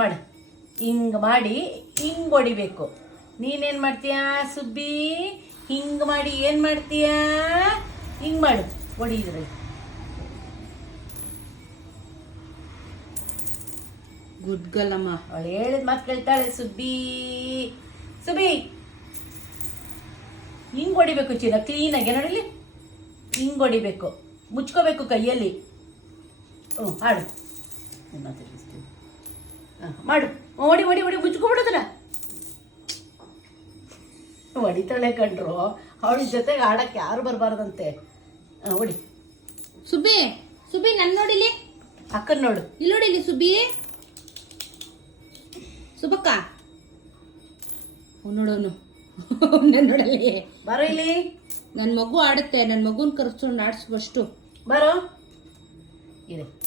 ಮಾಡಿ ಹಿಂಗೆ ಮಾಡಿ ಹಿಂಗೆ ಹೊಡಿಬೇಕು. ನೀನೇನು ಮಾಡ್ತೀಯಾ ಸುಬ್ಬಿ? ಹಿಂಗೆ ಮಾಡಿ ಏನು ಮಾಡ್ತೀಯಾ? ಹಿಂಗೆ ಮಾಡು, ಹೊಡಿದ್ರಲ್ಲಿ. ಗುಡ್ ಗಲ್ಲಮ್ಮ. ಅವಳು ಹೇಳಿದ ಮಾತು ಕೇಳ್ತಾಳೆ ಸುಬ್ಬಿ. ಸುಬ್ಬಿ ಹಿಂಗೆ ಹೊಡಿಬೇಕು ಚಿನ್ನ, ಕ್ಲೀನಾಗಿ ನೋಡಿಲಿ. ಹಿಂಗೆ ಹೊಡಿಬೇಕು, ಮುಚ್ಕೋಬೇಕು ಕೈಯಲ್ಲಿ. ಹಾಡು ಮಾಡು. ಹೊಡಿ ಹೊಡಿ ಹೊಡಿ, ಮುಚ್ಕೊಬಿಡೋದಲ್ಲ. ಹೊಡಿತಾಳೆ ಕಂಡ್ರು. ಅವಳ ಜೊತೆಗೆ ಆಡಕ್ಕೆ ಯಾರು ಬರಬಾರ್ದಂತೆ. ಹೊಡಿ ಸುಬ್ಬಿ. ಸುಬ್ಬಿ ನನ್ ನೋಡಿಲಿ. ಅಕ್ಕನ್ ನೋಡು. ಇಲ್ಲಿ ನೋಡಿಲಿ ಸುಬ್ಬಿ. ಸುಬ್ಬಕ್ಕ ನೋಡೋನು ನನ್ ನೋಡಲಿ. ಬರೋ ಇಲ್ಲಿ. ನನ್ನ ಮಗು ಆಡುತ್ತೆ. ನನ್ನ ಮಗುನ ಕರ್ಸ್ಕೊಂಡು ಆಡಿಸ್ಬಷ್ಟು. ಬರೋ ಇರೇ.